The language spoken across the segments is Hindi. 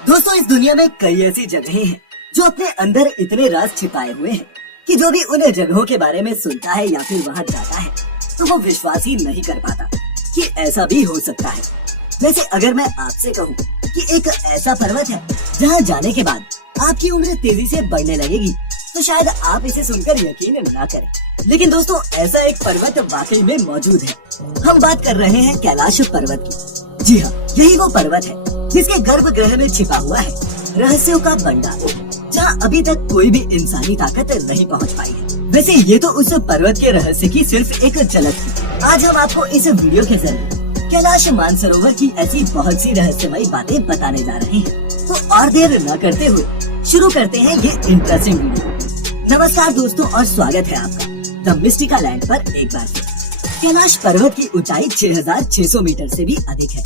दोस्तों, इस दुनिया में कई ऐसी जगहें हैं जो अपने अंदर इतने राज छिपाए हुए हैं कि जो भी उन जगहों के बारे में सुनता है या फिर वहां जाता है तो वो विश्वास ही नहीं कर पाता कि ऐसा भी हो सकता है। वैसे अगर मैं आपसे कहूँ कि एक ऐसा पर्वत है जहाँ जाने के बाद आपकी उम्र तेजी से बढ़ने लगेगी तो शायद आप इसे सुनकर यकीन ना करें, लेकिन दोस्तों ऐसा एक पर्वत वाकई में मौजूद है। हम बात कर रहे हैं कैलाश पर्वत की। जी हाँ, यही वो पर्वत है जिसके गर्भगृह में छिपा हुआ है रहस्यों का भंडार, जहाँ अभी तक कोई भी इंसानी ताकत नहीं पहुँच पाई है। वैसे ये तो उस पर्वत के रहस्य की सिर्फ एक झलक थी। आज हम आपको इस वीडियो के जरिए कैलाश मानसरोवर की ऐसी बहुत सी रहस्यमयी बातें बताने जा रहे हैं। तो और देर न करते हुए शुरू करते हैं ये इंटरेस्टिंग वीडियो। नमस्कार दोस्तों और स्वागत है आपका द मिस्टिका लैंड पर एक बार फिर। कैलाश पर्वत की ऊंचाई 6600 मीटर से भी अधिक है,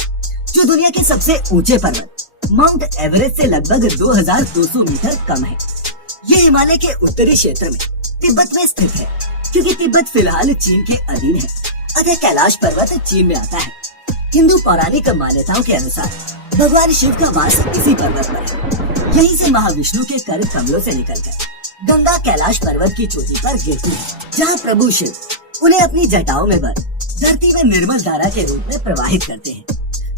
जो दुनिया के सबसे ऊंचे पर्वत माउंट एवरेस्ट से लगभग 2200 मीटर कम है। ये हिमालय के उत्तरी क्षेत्र में तिब्बत में स्थित है। क्योंकि तिब्बत फिलहाल चीन के अधीन है, अतः कैलाश पर्वत चीन में आता है। हिंदू पौराणिक मान्यताओं के अनुसार भगवान शिव का वास इसी पर्वत पर है। यहीं से महाविष्णु के कर कमलों से निकलकर गंगा कैलाश पर्वत की चोटी पर गिरती है, जहाँ प्रभु शिव उन्हें अपनी जटाओं में भर धरती में निर्मल धारा के रूप में प्रवाहित करते हैं।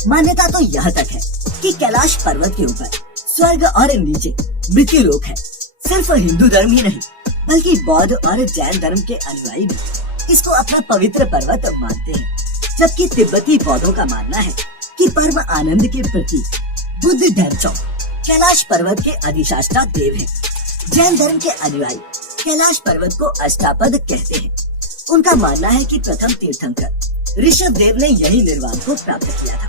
मान्यता तो यह तक है कि कैलाश पर्वत के ऊपर स्वर्ग और नीचे मृत्यु लोक है। सिर्फ हिंदू धर्म ही नहीं बल्कि बौद्ध और जैन धर्म के अनुयायी भी इसको अपना पवित्र पर्वत मानते हैं। जबकि तिब्बती बौद्धों का मानना है कि परम आनंद के प्रतीक बुद्ध ढैंचों कैलाश पर्वत के अधिष्ठाता देव हैं। जैन धर्म के अनुयायी कैलाश पर्वत को अष्टापद कहते हैं। उनका मानना है कि प्रथम तीर्थंकर ऋषभ देव ने यही निर्वाण को प्राप्त किया था।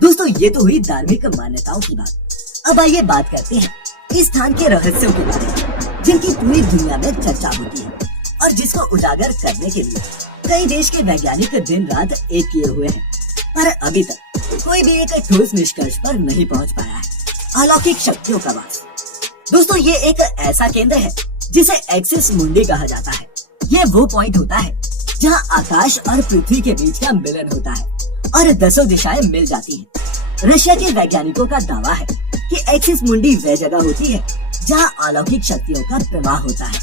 दोस्तों, ये तो हुई धार्मिक मान्यताओं की बात। अब आइए बात करते हैं इस स्थान के रहस्यों के बारे में, जिनकी पूरी दुनिया में चर्चा होती है और जिसको उजागर करने के लिए कई देश के वैज्ञानिक दिन रात एक किए हुए हैं, पर अभी तक कोई भी एक ठोस निष्कर्ष पर नहीं पहुंच पाया है। अलौकिक शक्तियों का वास। दोस्तों, ये एक ऐसा केंद्र है जिसे एक्सिस मुंडी कहा जाता है। ये वो पॉइंट होता है जहाँ आकाश और पृथ्वी के बीच का मिलन होता है और 10 दिशाएं मिल जाती हैं। रशिया के वैज्ञानिकों का दावा है कि एक्सिस मुंडी वह जगह होती है जहाँ अलौकिक शक्तियों का प्रवाह होता है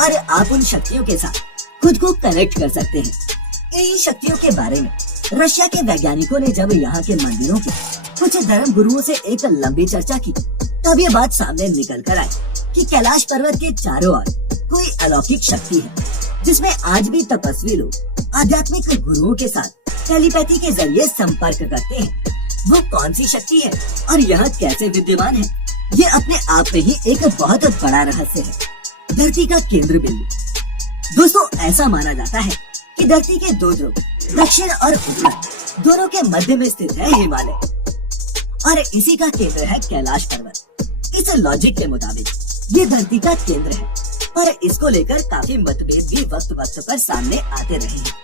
और आप उन शक्तियों के साथ खुद को कनेक्ट कर सकते हैं। इन शक्तियों के बारे में रशिया के वैज्ञानिकों ने जब यहाँ के मंदिरों के कुछ धर्म गुरुओं से एक लंबी चर्चा की, तब ये बात सामने निकल कर आई कि कैलाश पर्वत के चारों ओर कोई अलौकिक शक्ति है, जिसमें आज भी तपस्वी लोग आध्यात्मिक गुरुओं के साथ टेलीपैथी के जरिए संपर्क करते हैं। वो कौन सी शक्ति है और यह कैसे विद्यमान है, ये अपने आप में ही एक बहुत बड़ा रहस्य है। धरती का केंद्र बिंदु। दोस्तों, ऐसा माना जाता है कि धरती के दो ध्रुव दक्षिण और उत्तर दोनों के मध्य में स्थित है हिमालय और इसी का केंद्र है कैलाश पर्वत। इस लॉजिक के मुताबिक ये धरती का केंद्र है, पर इसको लेकर काफी मतभेद भी वक्त वक्त पर सामने आते रहे हैं।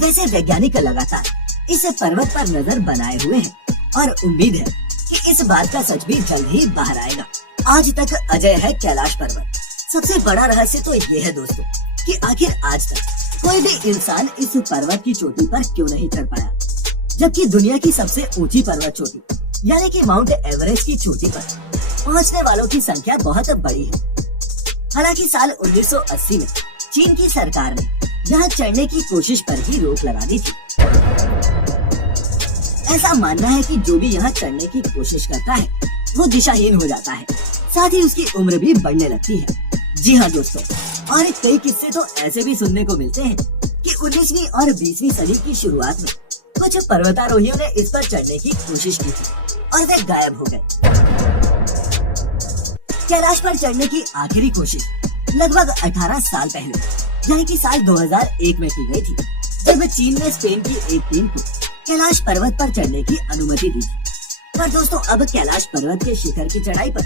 वैसे वैज्ञानिक लगातार इस पर्वत पर नजर बनाए हुए हैं और उम्मीद है कि इस बात का सच भी जल्द ही बाहर आएगा। आज तक अजय है कैलाश पर्वत। सबसे बड़ा रहस्य तो ये है दोस्तों कि आखिर आज तक कोई भी इंसान इस पर्वत की चोटी पर क्यों नहीं चढ़ पाया, जबकि दुनिया की सबसे ऊंची पर्वत चोटी यानी कि माउंट एवरेस्ट की चोटी पर पहुंचने वालों की संख्या बहुत बड़ी है। हालांकि साल 1980 में चीन की सरकार ने यहाँ चढ़ने की कोशिश पर ही रोक लगा दी थी। ऐसा मानना है कि जो भी यहाँ चढ़ने की कोशिश करता है वो दिशाहीन हो जाता है, साथ ही उसकी उम्र भी बढ़ने लगती है। जी हाँ दोस्तों, और कई किस्से तो ऐसे भी सुनने को मिलते हैं कि 19वीं और 20वीं सदी की शुरुआत में कुछ पर्वतारोहियों ने इस पर चढ़ने की कोशिश की थी और वे गायब हो गए। कैलाश पर चढ़ने की आखिरी कोशिश लगभग 18 साल पहले यानी कि साल 2001 में की गई थी, जब चीन ने स्पेन की एक टीम को कैलाश पर्वत पर चढ़ने की अनुमति दी थी। पर दोस्तों, अब कैलाश पर्वत के शिखर की चढ़ाई पर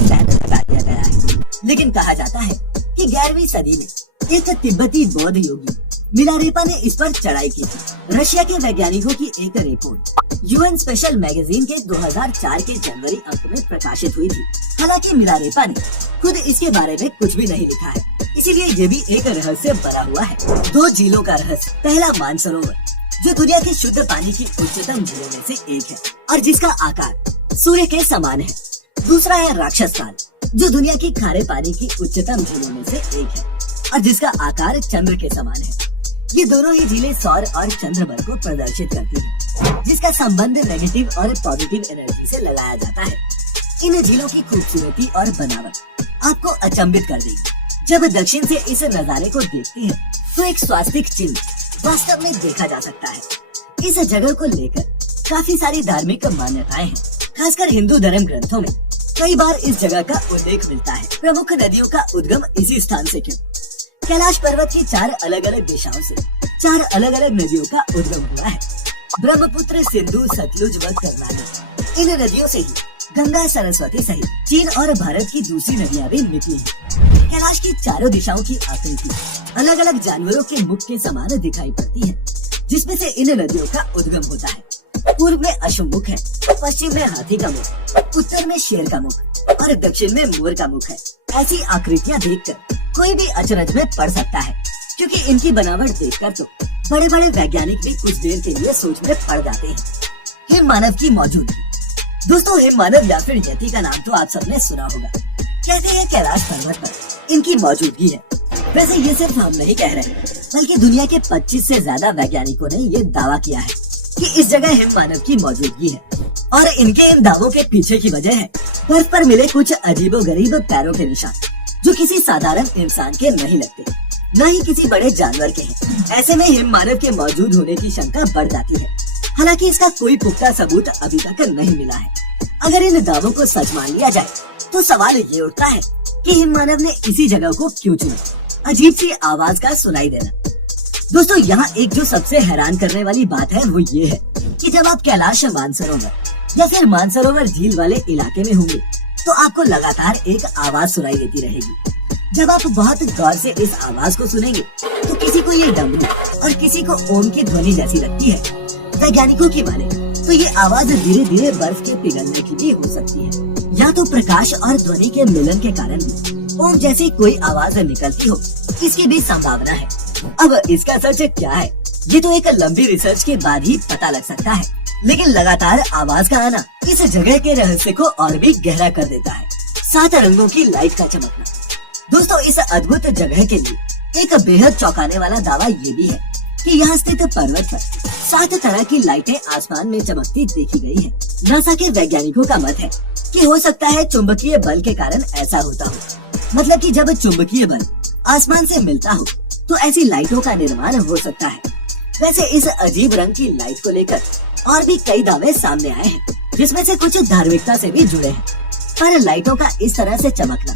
बैन लगा दिया गया है। लेकिन कहा जाता है कि 11वीं सदी में एक तिब्बती बौद्ध योगी मिलारेपा ने इस पर चढ़ाई की थी। रशिया के वैज्ञानिकों की एक रिपोर्ट यूएन स्पेशल मैगजीन के 2004 के जनवरी अंक में प्रकाशित हुई थी। हालांकि मिलारेपा ने खुद इसके बारे में कुछ भी नहीं लिखा है, इसीलिए ये भी एक रहस्य बना हुआ है। 2 झीलों का रहस्य। पहला, मानसरोवर, जो दुनिया के शुद्ध पानी की उच्चतम झीलों में से एक है और जिसका आकार सूर्य के समान है। दूसरा है राक्षस ताल, जो दुनिया की खारे पानी की उच्चतम झीलों में से एक है और जिसका आकार चंद्र के समान है। ये दोनों ही झीलें सौर और चंद्र बल को प्रदर्शित करती हैं, जिसका संबंध नेगेटिव और पॉजिटिव एनर्जी से लगाया जाता है। इन झीलों की खूबसूरती और बनावट आपको अचंभित कर देगी। जब दक्षिण से इस नजारे को देखते हैं तो एक स्वास्तिक चिन्ह वास्तव में देखा जा सकता है। इस जगह को लेकर काफी सारी धार्मिक मान्यताएं हैं। खासकर हिंदू धर्म ग्रंथों में कई बार इस जगह का उल्लेख मिलता है। प्रमुख नदियों का उद्गम इसी स्थान से क्यों? कैलाश पर्वत की 4 अलग अलग दिशाओं से 4 अलग अलग नदियों का उद्गम हुआ है। ब्रह्मपुत्र, सिंधु, सतलुज व कर्नाटक, इन नदियों से ही गंगा, सरस्वती सहित चीन और भारत की दूसरी नदियां भी निकली हैं। कैलाश की चारों दिशाओं की आकृति अलग अलग जानवरों के मुख के समान दिखाई पड़ती है, जिसमें से इन नदियों का उद्गम होता है। पूर्व में अश्वमुख है, पश्चिम में हाथी का मुख, उत्तर में शेर का मुख और दक्षिण में मोर का मुख है। ऐसी आकृतियां देखकर कोई भी अचरज में पड़ सकता है, क्योंकि इनकी बनावट देखकर तो बड़े बड़े वैज्ञानिक भी कुछ देर के लिए सोच में पड़ जाते हैं। हिम मानव की मौजूदगी। दोस्तों, हिम मानव या फिर यति का नाम तो आप सबने सुना होगा। कहते हैं कैलाश पर्वत पर इनकी मौजूदगी है। वैसे ये सिर्फ हम नहीं कह रहे, बल्कि दुनिया के 25 से ज्यादा वैज्ञानिकों ने ये दावा किया है कि इस जगह हिम मानव की मौजूदगी है। और इनके इन दावों के पीछे की वजह है बर्फ पर मिले कुछ अजीबोगरीब पैरों के निशान, जो किसी साधारण इंसान के नहीं लगते, न ही किसी बड़े जानवर के हैं। ऐसे में हिम मानव के मौजूद होने की शंका बढ़ जाती है। हालांकि इसका कोई पुख्ता सबूत अभी तक नहीं मिला है। अगर इन दावों को सच मान लिया जाए तो सवाल ये उठता है कि हिम मानव ने इसी जगह को क्यों चुना? अजीब सी आवाज का सुनाई देना। दोस्तों, यहाँ एक जो सबसे हैरान करने वाली बात है वो ये है कि जब आप कैलाश मानसरोवर या फिर मानसरोवर झील वाले इलाके में होंगे तो आपको लगातार एक आवाज सुनाई देती रहेगी। जब आप बहुत गौर से इस आवाज को सुनेंगे तो किसी को ये डमरू और किसी को ओम की ध्वनि जैसी लगती है। वैज्ञानिकों की माने तो ये आवाज धीरे धीरे बर्फ के पिघलने की भी हो सकती है, या तो प्रकाश और ध्वनि के मिलन के कारण भी ओम जैसी कोई आवाज निकलती हो, इसकी भी संभावना है। अब इसका सच क्या है ये तो एक लंबी रिसर्च के बाद ही पता लग सकता है, लेकिन लगातार आवाज का आना इस जगह के रहस्य को और भी गहरा कर देता है। 7 रंगों की लाइट का चमकना। दोस्तों, इस अद्भुत जगह के लिए एक बेहद चौंकाने वाला दावा ये भी है कि यहाँ स्थित पर्वत पर 7 तरह की लाइटें आसमान में चमकती देखी गई है। नासा के वैज्ञानिकों का मत है कि हो सकता है चुंबकीय बल के कारण ऐसा होता हो। मतलब कि जब चुंबकीय बल आसमान से मिलता हो तो ऐसी लाइटों का निर्माण हो सकता है। वैसे इस अजीब रंग की लाइट को लेकर और भी कई दावे सामने आए हैं, जिसमें से कुछ धार्मिकता से भी जुड़े हैं। पर लाइटों का इस तरह से चमकना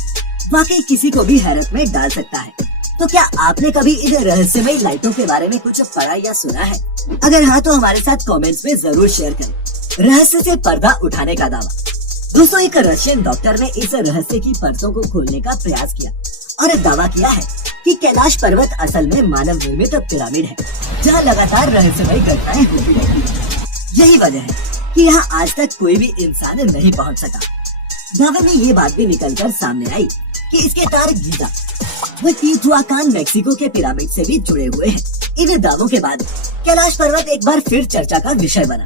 वाकई किसी को भी हैरत में डाल सकता है। तो क्या आपने कभी इन रहस्यमयी लाइटों के बारे में कुछ पढ़ा या सुना है? अगर हाँ तो हमारे साथ कमेंट्स में जरूर शेयर करें। रहस्य से पर्दा उठाने का दावा। दोस्तों, एक रशियन डॉक्टर ने इस रहस्य की परतों को खोलने का प्रयास किया और दावा किया है कि कैलाश पर्वत असल में मानव निर्मित पिरामिड है, जहाँ लगातार रहस्यमयी घटनाएं होती रहती हैं। यही वजह है कि यहाँ आज तक कोई भी इंसान नहीं पहुँच सका। दावे में ये बात भी निकलकर सामने आई कि इसके तार गीजा व टीओटिहुआकान मेक्सिको के पिरामिड से भी जुड़े हुए हैं। इन दावों के बाद कैलाश पर्वत एक बार फिर चर्चा का विषय बना।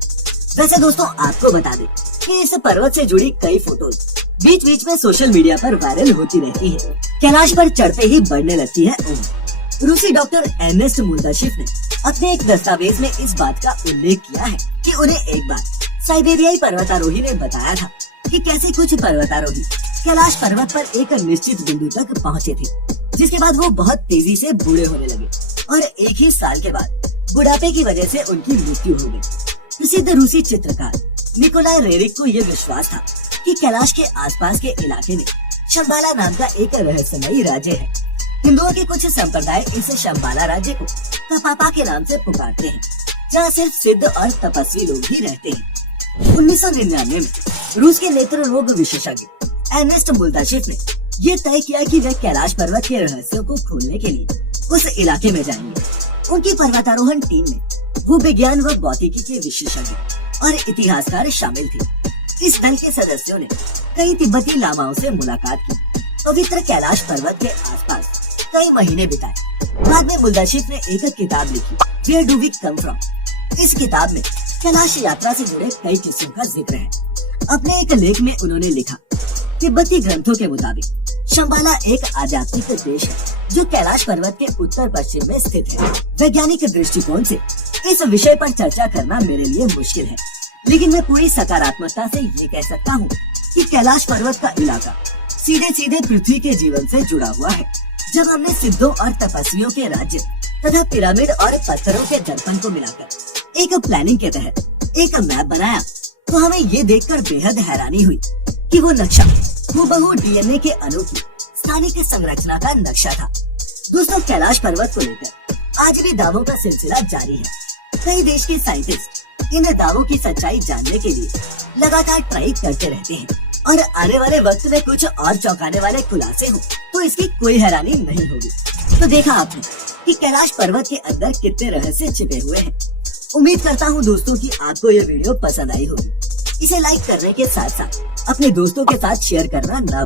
वैसे दोस्तों, आपको बता दें कि इस पर्वत से जुड़ी कई फोटोज बीच बीच में सोशल मीडिया पर वायरल होती रहती है। कैलाश पर चढ़ते ही बढ़ने लगती है उम्र। रूसी डॉक्टर एर्नेस्ट मुल्दाशिफ ने अपने एक दस्तावेज में इस बात का उल्लेख किया है कि उन्हें एक बार साइबेरियाई पर्वतारोही ने बताया था कि कैसे कुछ पर्वतारोही कैलाश पर्वत पर एक निश्चित बिंदु तक पहुँचे थे, जिसके बाद वो बहुत तेजी से बूढ़े होने लगे और एक ही साल के बाद बुढ़ापे की वजह से उनकी मृत्यु हो गई। प्रसिद्ध रूसी चित्रकार निकोलाई रेरिक को ये विश्वास था कि कैलाश के आसपास के इलाके में शंबाला नाम का एक रहस्यमयी राज्य है। हिंदुओं के कुछ संप्रदाय इस शंबाला राज्य को तपापा के नाम से पुकारते हैं, जहाँ सिर्फ सिद्ध और तपस्वी लोग ही रहते हैं। 1999 में रूस के नेत्र रोग विशेषज्ञ एर्नेस्ट मुल्दाशिफ ने ये तय किया कि वे कैलाश पर्वत के रहस्यों को खोलने के लिए उस इलाके में जाएंगे। उनकी पर्वतारोहण टीम में भूविज्ञान व भौतिकी के विशेषज्ञ और इतिहासकार शामिल थे। इस दल के सदस्यों ने कई तिब्बती लामाओं से मुलाकात की, पवित्र कैलाश पर्वत के आसपास कई महीने बिताए। बाद में मुल्दाशिफ ने एक किताब लिखी, where do we come from. इस किताब में कैलाश यात्रा से जुड़े कई किस्सों का जिक्र है। अपने एक लेख में उन्होंने लिखा, तिब्बती ग्रंथों के मुताबिक शंबाला एक आध्यात्मिक देश है जो कैलाश पर्वत के उत्तर पश्चिम में स्थित है। वैज्ञानिक दृष्टिकोण से इस विषय पर चर्चा करना मेरे लिए मुश्किल है, लेकिन मैं पूरी सकारात्मकता से ये कह सकता हूँ कि कैलाश पर्वत का इलाका सीधे सीधे पृथ्वी के जीवन से जुड़ा हुआ है। जब हमने सिद्धों और तपस्वियों के राज्य तथा पिरामिड और पत्थरों के दर्पण को मिलाकर एक प्लानिंग के तहत एक मैप बनाया, तो हमें ये देखकर बेहद हैरानी हुई कि वो नक्शा हूबहू डीएनए के अणु की स्थानिक संरचना का नक्शा था। दोस्तों, कैलाश पर्वत को लेकर आज भी दावों का सिलसिला जारी है। कई देश के साइंटिस्ट इन दावों की सच्चाई जानने के लिए लगातार ट्राई करते रहते हैं और आने वाले वक्त में कुछ और चौंकाने वाले खुलासे हो तो इसकी कोई हैरानी नहीं होगी। तो देखा आपने कि कैलाश पर्वत के अंदर कितने रहस्य छिपे हुए हैं। उम्मीद करता हूँ दोस्तों कि आपको ये वीडियो पसंद आई होगी। इसे लाइक करने के साथ साथ अपने दोस्तों के साथ शेयर करना ना